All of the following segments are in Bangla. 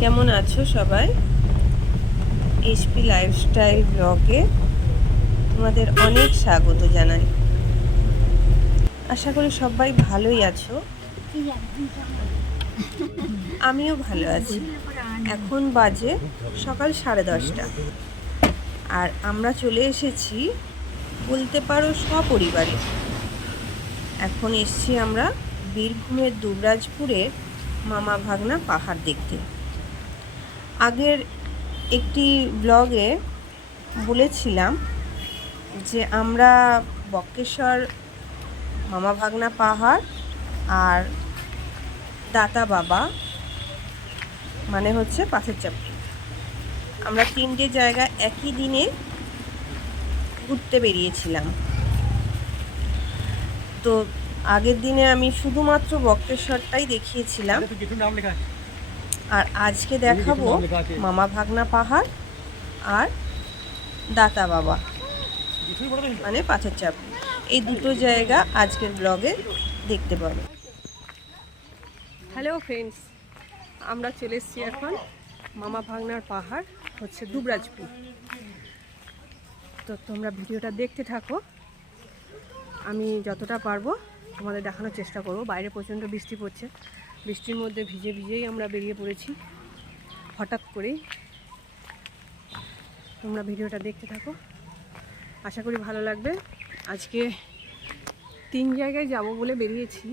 কেমন আছো সবাই? এইচপি লাইফস্টাইল ব্লগে তোমাদের অনেক স্বাগত জানাই। আশা করি সবাই ভালোই আছো। আমিও ভালো আছি। এখন বাজে সকাল সাড়ে দশটা। আর আমরা চলে এসেছি বলতে পারো সপরিবারে। এখন এসছি আমরা বীরভূমের দুবরাজপুরের মামা ভাগনা পাহাড় দেখতে। আগের একটি ব্লগে বলেছিলাম যে আমরা বক্রেশ্বর মামা ভাগনা পাহাড় আর দাতা বাবা মানে হচ্ছে পাথর চাপড়ি। আমরা তিনটে জায়গা একই দিনে ঘুরতে বেরিয়েছিলাম। তো আগের দিনে আমি শুধুমাত্র বক্রেশ্বরটাই দেখিয়েছিলাম। আছে? আর আজকে দেখাবো মামা ভাগনা পাহাড় আর দাতা বাবা। মানে পাথর চাপ। এই দুটো জায়গা আজকের ব্লগে দেখতে পাবে। হ্যালো ফ্রেন্ডস আমরা চলে এসেছি এখন মামা ভাগনার পাহাড় হচ্ছে দুবরাজপুর। তো তোমরা ভিডিওটা দেখতে থাকো। আমি যতটা পারব তোমাদের দেখানোর চেষ্টা করব। বাইরে প্রচণ্ড বৃষ্টি পড়ছে। বৃষ্টির মধ্যে ভিজে ভিজেই আমরা বেরিয়ে পড়েছি। হঠাৎ করেই তোমরা ভিডিওটা দেখতে থাকো। আশা করি ভালো লাগবে। আজকে তিন জায়গায় যাব বলে বেরিয়েছি।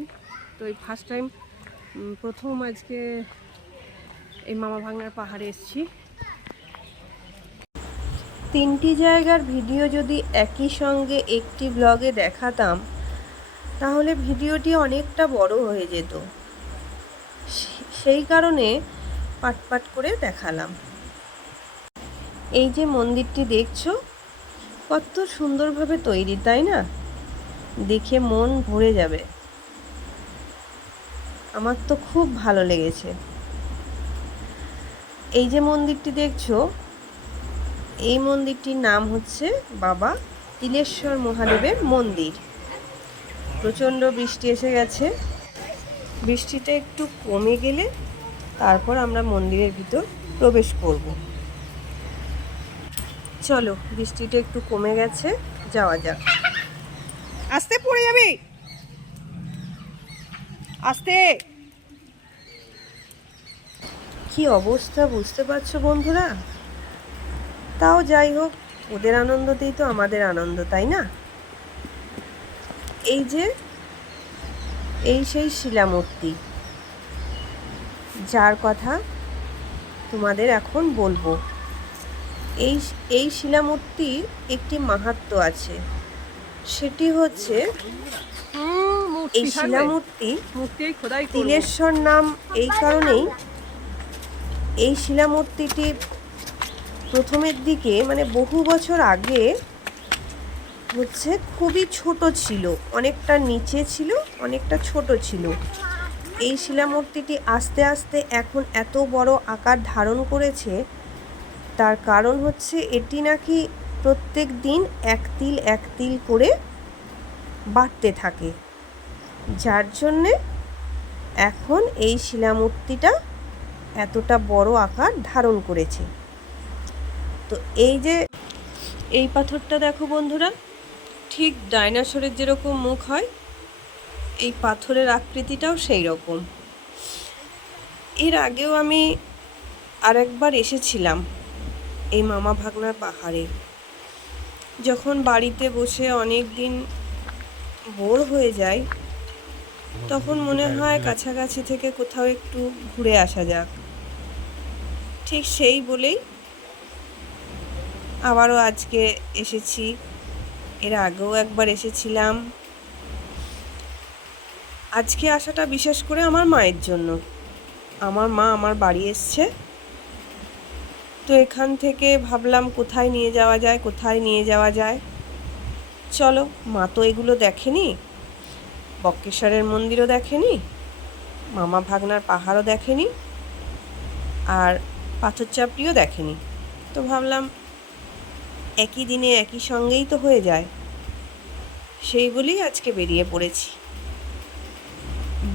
তো এই ফার্স্ট টাইম প্রথম আজকে এই মামা ভাঙনার পাহাড়ে এসেছি। তিনটি জায়গার ভিডিও যদি একই সঙ্গে একটি ব্লগে দেখাতাম, তাহলে ভিডিওটি অনেকটা বড় হয়ে যেত। সেই কারণে পাট পাট করে দেখালাম। এই যে মন্দিরটি দেখছ, কত সুন্দরভাবে তৈরি, তাই না? দেখে মন ভরে যাবে। আমার তো খুব ভালো লেগেছে। এই যে মন্দিরটি দেখছ, এই মন্দিরটির নাম হচ্ছে বাবা তিলেশ্বর মহাদেবের মন্দির। প্রচণ্ড বৃষ্টি এসে গেছে। বৃষ্টিটা একটু কমে গেলে তারপর আমরা মন্দিরের ভিতর প্রবেশ করব। চলো, বৃষ্টিটা একটু কমে গেছে, যাওয়া যাক। আসতে পড়ে যাবে। আসতে। কি অবস্থা বুঝতে পারছ বন্ধুরা? তাও যাই হোক, ওদের আনন্দতেই তো আমাদের আনন্দ, তাই না? এই যে এই সেই শিলামূর্তি, যার কথা তোমাদের এখন বলব। এই এই শিলামূর্তির একটি মাহাত্ম্য আছে। সেটি হচ্ছে এই শিলামূর্তি তিলেশ্বর নাম, এই কারণেই এই শিলামূর্তিটি প্রথমের দিকে মানে বহু বছর আগে হচ্ছে খুবই ছোট ছিল। অনেকটা নিচে ছিল, অনেকটা ছোট ছিল। এই শিলামূর্তিটি আস্তে আস্তে এখন এত বড় আকার ধারণ করেছে, তার কারণ হচ্ছে এটি নাকি প্রত্যেক দিন এক তিল এক তিল করে বাড়তে থাকে। যার জন্যে এখন এই শিলামূর্তিটা এতটা বড় আকার ধারণ করেছে। তো এই যে এই পাথরটা দেখো বন্ধুরা ঠিক ডাইনোসরের যেরকম মুখ হয়, এই পাথরের আকৃতিটাও সেই রকম। এর আগেও আমি আরেকবার এসেছিলাম এই মামা ভাগনার পাহাড়ে। যখন বাড়িতে বসে অনেক দিন বোর হয়ে যায়, তখন মনে হয় কাছাকাছি থেকে কোথাও একটু ঘুরে আসা যাক। ঠিক সেই বলেই আবারও আজকে এসেছি এর আগেও একবার এসেছিলাম। আজকে আসাটা বিশেষ করে আমার মায়ের জন্য। আমার মা আমার বাড়ি এসছে। তো এখান থেকে ভাবলাম কোথায় নিয়ে যাওয়া যায়, কোথায় নিয়ে যাওয়া যায়। চলো, মা তো এগুলো দেখেনি। বক্রেশ্বরের মন্দিরও দেখেনি। মামা ভাগনার পাহাড়ও দেখেনি। আর পাথর চাপড়িও দেখেনি। তো ভাবলাম একই দিনে একই সঙ্গেই তো হয়ে যায়। সেই বলেই আজকে বেরিয়ে পড়েছি।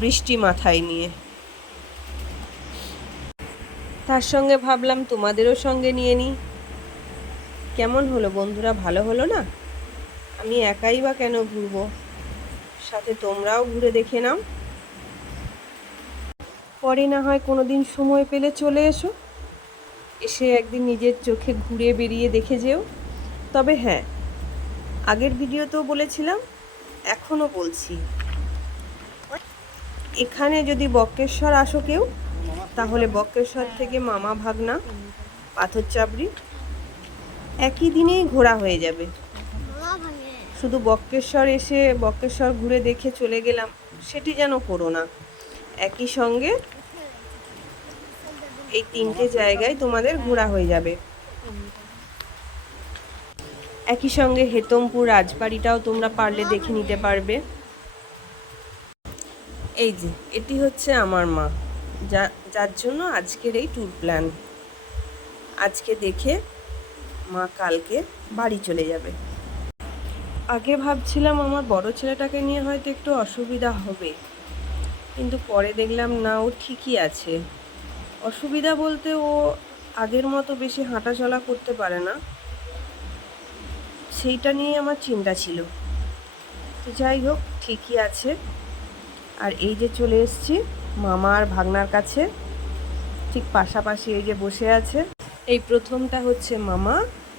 বৃষ্টি মাথায় নিয়ে। তার সঙ্গে ভাবলাম তোমাদেরও সঙ্গে নিয়ে নিই। কেমন হলো বন্ধুরা, ভালো হলো না? আমি একাই বা কেন ঘুরবো? সাথে তোমরাও ঘুরে দেখে নাও। পরে না হয় কোনো দিন সময় পেলে চলে এসো। এসে একদিন নিজের চোখে ঘুরে বেরিয়ে দেখে যেও। তবে হ্যাঁ আগের ভিডিওতেও বলেছিলাম, এখনও বলছি। এখানে যদি বক্রেশ্বর আসো কেউ, তাহলে বক্রেশ্বর থেকে মামা ভাগনা, পাথর চাপড়ি, একই দিনেই ঘোরা হয়ে যাবে। শুধু বক্রেশ্বর এসে বক্রেশ্বর ঘুরে দেখে চলে গেলাম, সেটি যেন করো না। একই সঙ্গে এই তিনটে জায়গায় তোমাদের ঘোরা হয়ে যাবে। একই সঙ্গে হেতমপুর রাজবাড়িটাও তোমরা পারলে দেখে নিতে পারবে। এই যে, এটি হচ্ছে আমার মা। যা, যার জন্য আজকের এই ট্যুর প্ল্যান আজকে দেখে মা কালকে বাড়ি চলে যাবে। আগে ভাবছিলাম আমার বড় ছেলেটাকে নিয়ে হয়তো একটু অসুবিধা হবে। কিন্তু পরে দেখলাম না, ও ঠিকই আছে। অসুবিধা বলতে ও আগের মতো বেশি হাঁটাচলা করতে পারে না। সেইটা নিয়ে আমার চিন্তা ছিল। তো যাই হোক, ঠিকই আছে। আর এই যে চলে এসেছি মামা আর ভাগনার কাছে, ঠিক পাশাপাশি এই যে বসে আছে। এই প্রথমটা হচ্ছে মামা,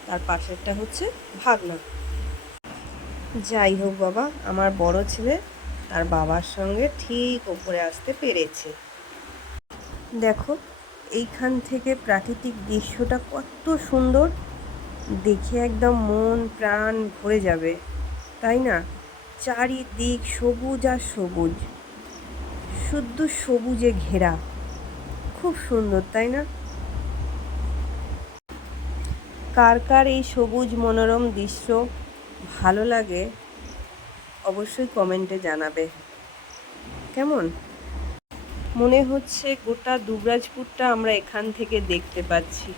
তার পাশেরটা হচ্ছে ভাগনা। যাই হোক বাবা, আমার বড় ছেলে তার বাবার সঙ্গে ঠিক ওপরে আসতে পেরেছে। দেখো, এইখান থেকে প্রাকৃতিক দৃশ্যটা কত সুন্দর। দেখে একদম মন, প্রাণ ভরে যাবে, তাই না? চারিদিক সবুজ আর সবুজ। শুদ্ধ সবুজে ঘেরা। খুব সুন্দর, তাই না? কার কার এই সবুজ মনোরম দৃশ্য ভালো লাগে, অবশ্যই কমেন্টে জানাবে। কেমন? মনে হচ্ছে গোটা দুবরাজপুরটা আমরা এখান থেকে দেখতে পাচ্ছি।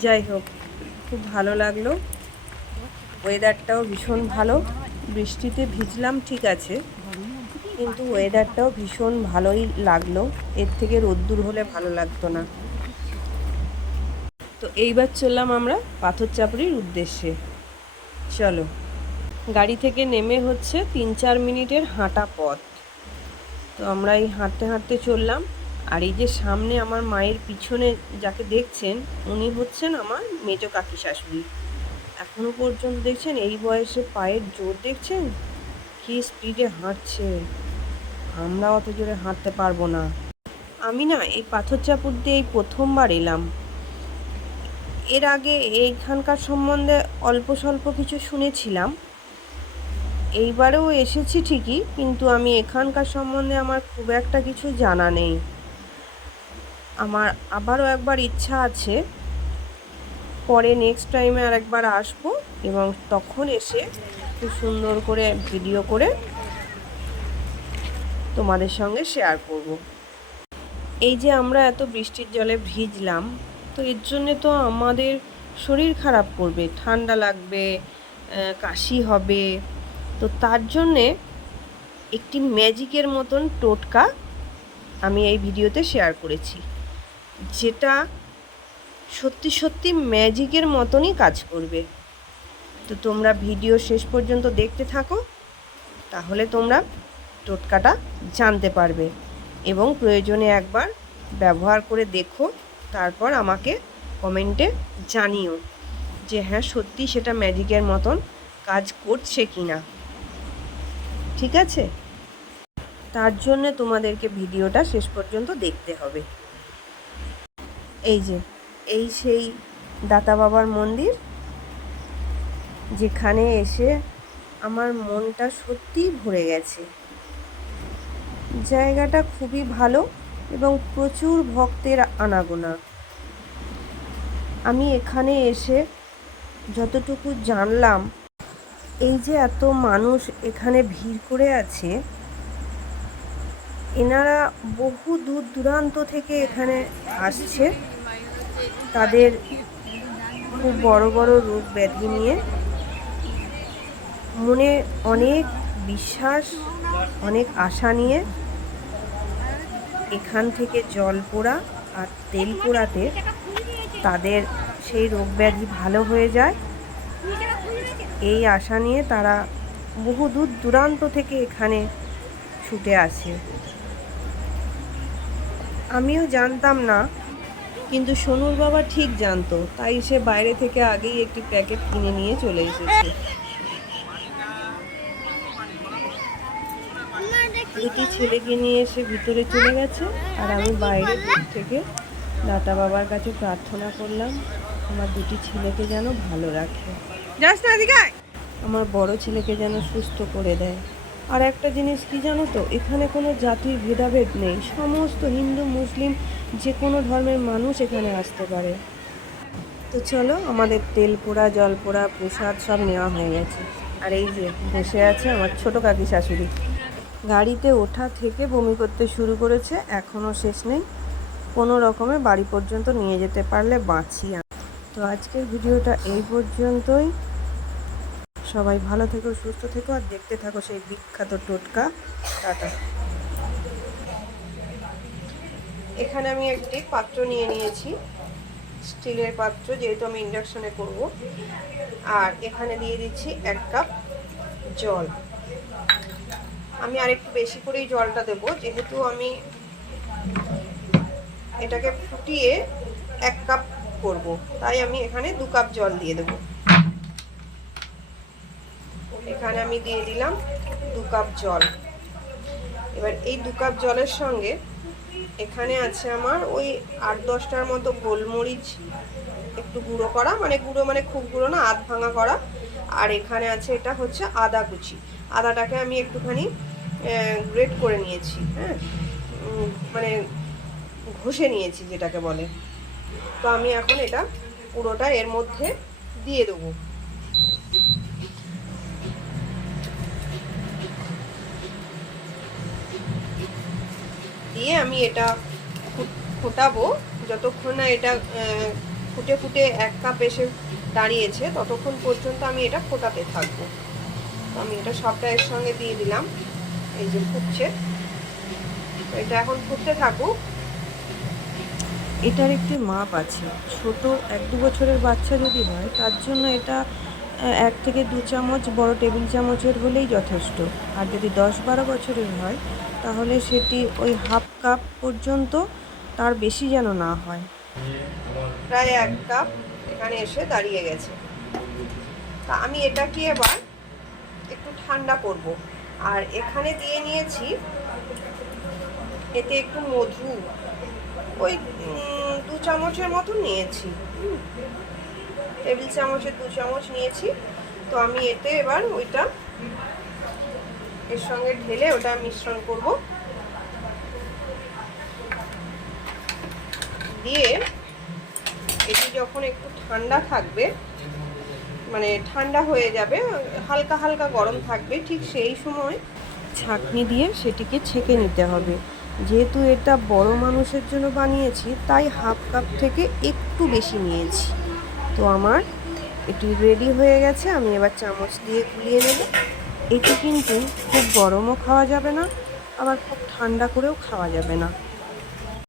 যাই হোক। খুব ভালো লাগল। ওয়েদারটাও ভীষণ ভালো। বৃষ্টিতে ভিজলাম, ঠিক আছে। কিন্তু ওয়েদারটাও ভীষণ ভালোই লাগল। এর থেকে রোদ্দুর হলে ভালো লাগতো না। তো এইবার চললাম আমরা পাথর চাপড়ির উদ্দেশ্যে। চলো। গাড়ি থেকে নেমে হচ্ছে তিন চার মিনিটের হাঁটা পথ। তো আমরা এই হাঁটতে হাঁটতে চললাম। আর এই যে সামনে আমার মায়ের পিছনে যাকে দেখছেন, উনি হচ্ছেন আমার মেজো কাকি শাশুড়ি। এখনও পর্যন্ত দেখছেন এই বয়সে পায়ের জোর দেখছেন? কি স্পিডে হাঁটছে। আমরা অত জোরে হাঁটতে পারব না। আমি না এই পাথর চাপুর দিয়ে এই প্রথমবার এলাম। এর আগে এইখানকার সম্বন্ধে অল্প স্বল্প কিছু শুনেছিলাম। এইবারেও এসেছি ঠিকই, কিন্তু আমি এখানকার সম্বন্ধে আমার খুব একটা কিছু জানা নেই। আমার আবারও একবার ইচ্ছা আছে। পরে নেক্সট টাইমে আর একবার আসব এবং তখন এসে খুব সুন্দর করে ভিডিও করে তোমাদের সঙ্গে শেয়ার করব। এই যে আমরা এত বৃষ্টির জলে ভিজলাম, তো এর জন্যে তো আমাদের শরীর খারাপ করবে, ঠান্ডা লাগবে কাশি হবে। তো তার জন্যে একটি ম্যাজিকের মতন টোটকা আমি এই ভিডিওতে শেয়ার করেছি। যেটা সত্যি সত্যি ম্যাজিকের মতনই কাজ করবে। তো তোমরা ভিডিও শেষ পর্যন্ত দেখতে থাকো, তাহলে তোমরা টোটকাটা জানতে পারবে এবং প্রয়োজনে একবার ব্যবহার করে দেখো, তারপর আমাকে কমেন্টে জানিও যে হ্যাঁ সত্যি সেটা ম্যাজিকের মতন কাজ করছে কি না ঠিক আছে? তার জন্য তোমাদেরকে ভিডিওটা শেষ পর্যন্ত দেখতে হবে। এই যে, এই সেই দাতা বাবার মন্দির, যেখানে এসে আমার মনটা সত্যিই ভরে গেছে। জায়গাটা খুবই ভালো এবং প্রচুর ভক্তের আনাগোনা। আমি এখানে এসে যতটুকু জানলাম, এই যে এত মানুষ এখানে ভিড় করে আছে, এনারা বহু দূর দূরান্ত থেকে এখানে আসছে। তাদের খুব বড় বড় রোগ ব্যাধি নিয়ে মনে অনেক বিশ্বাস, অনেক আশা নিয়ে এখান থেকে জল পোড়া আর তেল পোড়াতে তাদের সেই রোগ ব্যাধি ভালো হয়ে যায়। এই আশা নিয়ে তারা বহু দূর দূরান্ত থেকে এখানে ছুটে আসে। আমিও জানতাম না কিন্তু সোনুর বাবা ঠিক জানতো তাই সে বাইরে থেকে আগেই একটি প্যাকেট কিনে নিয়ে চলে এসেছে। দুটি ছেলেকে নিয়ে এসে ভিতরে চলে গেছে আর আমি বাইরে থেকে দাতা বাবার কাছে প্রার্থনা করলাম আমার দুটি ছেলেকে যেন ভালো রাখে। আমার বড় ছেলেকে যেন সুস্থ করে দেয়। আর একটা জিনিস কি জানো তো এখানে কোনো জাতির ভেদাভেদ নেই। সমস্ত হিন্দু মুসলিম যে কোনো ধর্মের মানুষ এখানে আসতে পারে। তো চলো, আমাদের তেল পোড়া জল পোড়া প্রসাদ সব নেওয়া হয়ে গেছে। আর এই যে বসে আছে আমার ছোট কাকি শাশুড়ি। গাড়িতে ওঠা থেকে বমি করতে শুরু করেছে এখনও শেষ নেই। কোনো রকমে বাড়ি পর্যন্ত নিয়ে যেতে পারলে বাঁচি। তো আজকের ভিডিওটা এই পর্যন্তই। সবাই ভালো থেকো, সুস্থ থেকো, আর দেখতে থাকো সেই বিখ্যাত টোটকা। টাটা। এখানে আমি একটি পাত্র নিয়ে নিয়েছি, স্টিলের পাত্র যেহেতু আমি ইন্ডাকশনে করব। আর এখানে দিয়ে দিচ্ছি এক কাপ জল। আমি আরেকটু বেশি করেই জলটা দেবো, যেহেতু আমি এটাকে ফুটিয়ে এক কাপ করব, তাই আমি এখানে দু কাপ জল দিয়ে দেবো। এখানে আমি দিয়ে দিলাম দু কাপ জল। এবার এই দু কাপ জলের সঙ্গে এখানে আছে আমার ওই আট দশটার মতো গোলমরিচ, একটু গুঁড়ো করা মানে গুঁড়ো মানে খুব গুঁড়ো না, আধ ভাঙা করা। আর এখানে আছে এটা হচ্ছে আদা কুচি। আদাটাকে আমি একটুখানি গ্রেট করে নিয়েছি হ্যাঁ? মানে ঘষে নিয়েছি যেটাকে বলে। তো আমি এখন এটা পুরোটা এর মধ্যে দিয়ে দেবো। দিয়ে আমি এটা ফোটাবো। যতক্ষণ না এটা ফুটে ফুটে এক কাপ এসে দাঁড়িয়েছে, ততক্ষণ পর্যন্ত আমি এটা ফোটাতে থাকব। আমি এটা সবটা এর সঙ্গে দিয়ে দিলাম। এই যে ফুটছে। এটা এখন ফুটতে থাকুক। এটার একটি মাপ আছে। ছোট এক দু বছরের বাচ্চা যদি হয়, তার জন্য এটা এক থেকে দু চামচ বড় টেবিল চামচের হলেই যথেষ্ট। আর যদি দশ বারো বছরের হয় তাহলে সেটি ওই হাফ কাপ পর্যন্ত তার বেশি যেন না হয়। প্রায় এক কাপ এখানে এসে দাঁড়িয়ে গেছে। তা আমি এটাকে এবার একটু ঠান্ডা করব। আর এখানে দিয়ে নিয়েছি এতে একটু মধু। ওই দু চামচের মতো নিয়েছি। টেবিল চামচের দু চামচ নিয়েছি। তো আমি এতে এবার ওইটা এর সঙ্গে ঢেলে ওটা মিশ্রণ করব। দিয়ে এটি যখন একটু ঠান্ডা থাকবে মানে ঠান্ডা হয়ে যাবে, হালকা হালকা গরম থাকবে, ঠিক সেই সময় ছাঁকনি দিয়ে সেটিকে ছেঁকে নিতে হবে। যেহেতু এটা বড় মানুষের জন্য বানিয়েছি, তাই হাফ কাপ থেকে একটু বেশি নিয়েছি। তো আমার এটি রেডি হয়ে গেছে, আমি এবার চামচ দিয়ে গুলিয়ে নেব। এটি কিন্তু খুব গরমও খাওয়া যাবে না আবার খুব ঠান্ডা করেও খাওয়া যাবে না।